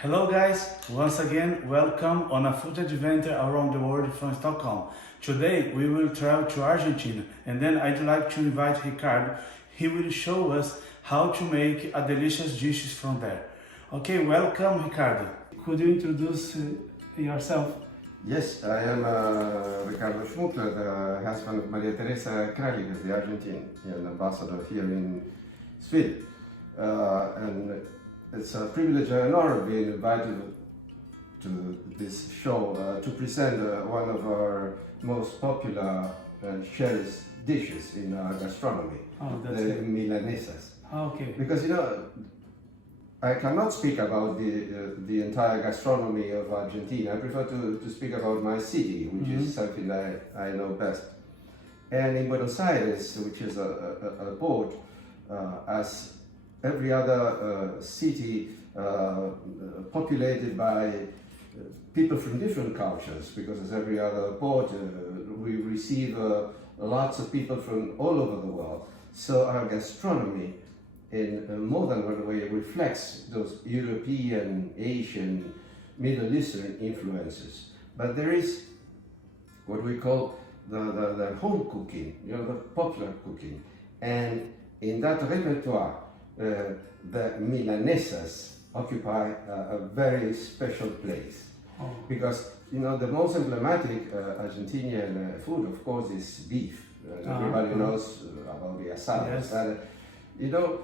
Hello guys, once again welcome on a food adventure around the world from Stockholm. Today we will travel to Argentina and then I'd like to invite Ricardo. He will show us how to make a delicious dishes from there. Okay, welcome Ricardo. Could you introduce yourself? Yes, I am Ricardo Schmuckler, the husband of Maria Teresa Kraliges, the Argentinian ambassador here in Sweden. And it's a privilege and an honor being invited to this show to present one of our most popular and cherished dishes in our gastronomy, the milanesas. Okay. Because I cannot speak about the entire gastronomy of Argentina. I prefer to speak about my city, which is something that I know best. And in Buenos Aires, which is a port, as every other city populated by people from different cultures, because as every other port, we receive lots of people from all over the world. So our gastronomy in more than one way reflects those European, Asian, Middle Eastern influences. But there is what we call the home cooking, the popular cooking. And in that repertoire, the milanesas occupy a very special place. Because the most emblematic Argentinian food, of course, is beef. Everybody knows about the asado. Yes.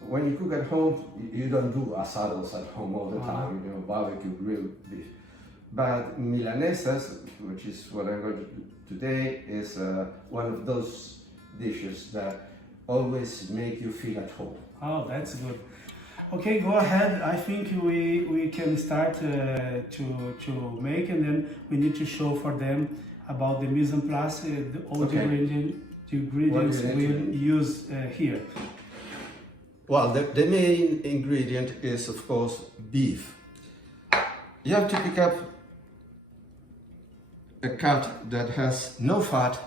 When you cook at home, you don't do asados at home all the time, barbecue, grilled beef. But milanesas, which is what I'm going to do today, is one of those dishes that always make you feel at home. Oh, that's good. Okay, go ahead. I think we can start to make, and then we need to show for them about the mise en place, all the ingredients we'll use here. Well, the main ingredient is, of course, beef. You have to pick up a cut that has no fat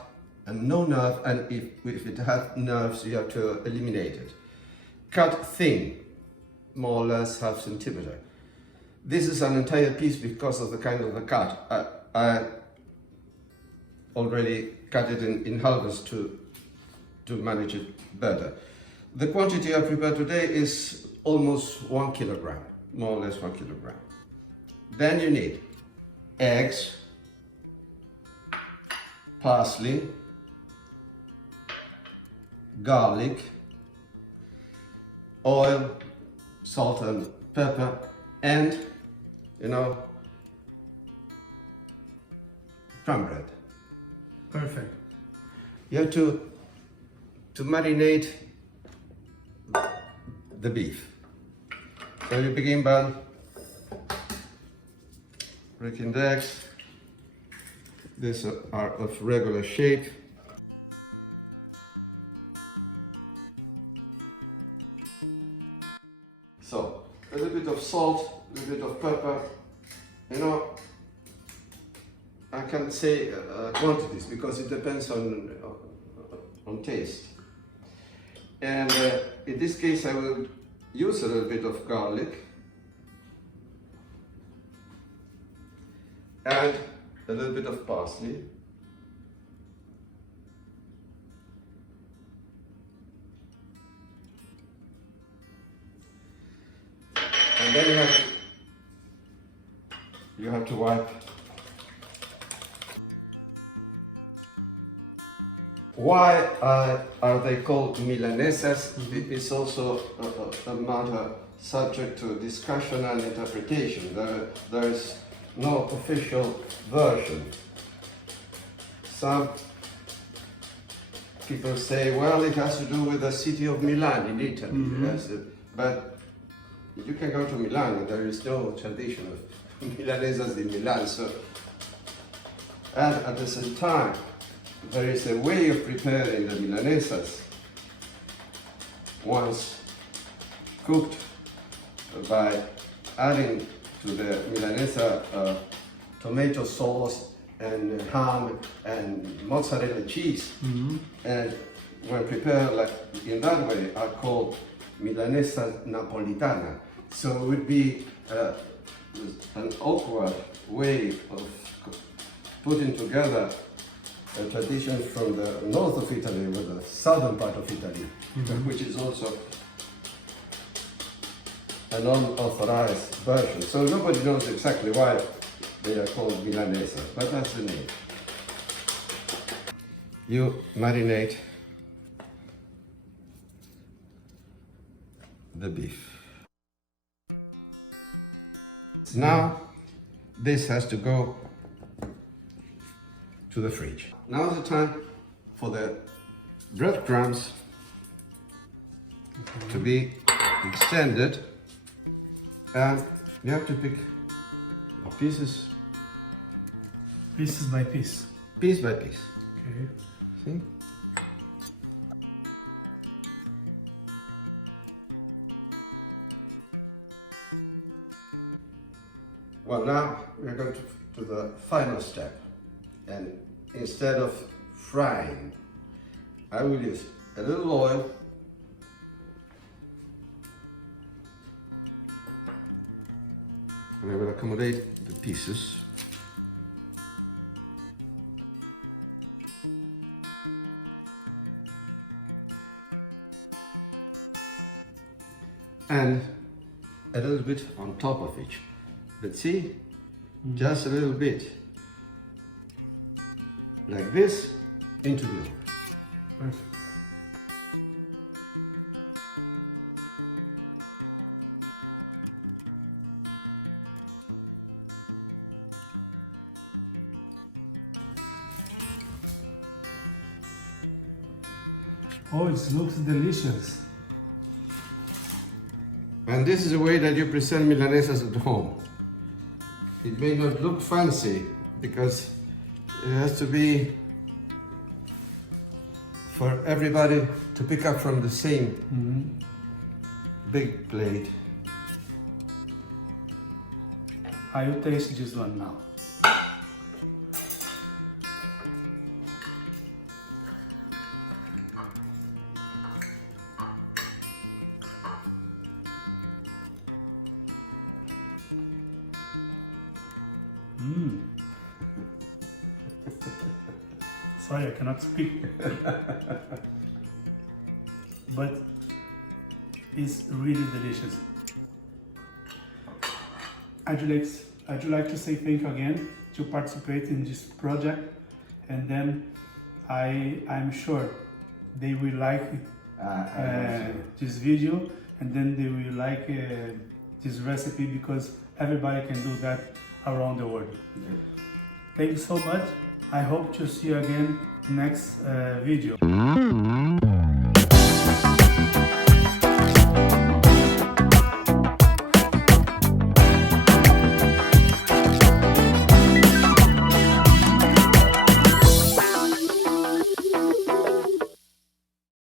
and no nerve, and if it has nerves, you have to eliminate it. Cut thin, more or less half centimeter. This is an entire piece because of the kind of the cut. I already cut it in halves to manage it better. The quantity I prepare today is almost 1 kilogram, more or less 1 kilogram. Then you need eggs, parsley, garlic, oil, salt and pepper, and crumb bread. Perfect. You have to marinate the beef. So you begin by breaking the eggs. These are of regular shape. So a little bit of salt, a little bit of pepper. I can't say quantities because it depends on taste. And in this case, I will use a little bit of garlic and a little bit of parsley. And then you have to wipe. Why are they called milanesas? It's also a matter subject to discussion and interpretation. There is no official version. Some people say, well, it has to do with the city of Milan in Italy. But you can go to Milan and there is no tradition of milanesas in Milan. And at the same time, there is a way of preparing the milanesas once cooked by adding to the milanesa tomato sauce and ham and mozzarella cheese. And when prepared like in that way are called milanesa napolitana. So it would be an awkward way of putting together a tradition from the north of Italy with the southern part of Italy, which is also an unauthorized version. So nobody knows exactly why they are called milanesa, but that's the name. You marinate the beef. Now this has to go to the fridge. Now is the time for the breadcrumbs to be extended, and you have to pick pieces, Piece by piece. piece by piece. Okay. See? Well, now we're going to the final step, and instead of frying, I will use a little oil and I will accommodate the pieces. And a little bit on top of each. But see, just a little bit, like this, into the oven. Perfect. Oh, it looks delicious. And this is the way that you present milanesas at home. It may not look fancy because it has to be for everybody to pick up from the same big plate. I will taste this one now. Sorry, I cannot speak. But it's really delicious. I'd like to say thank you again to participate in this project, and then I'm sure they will like this video, and then they will like this recipe, because everybody can do that around the world. Yeah. Thank you so much. I hope to see you again next video.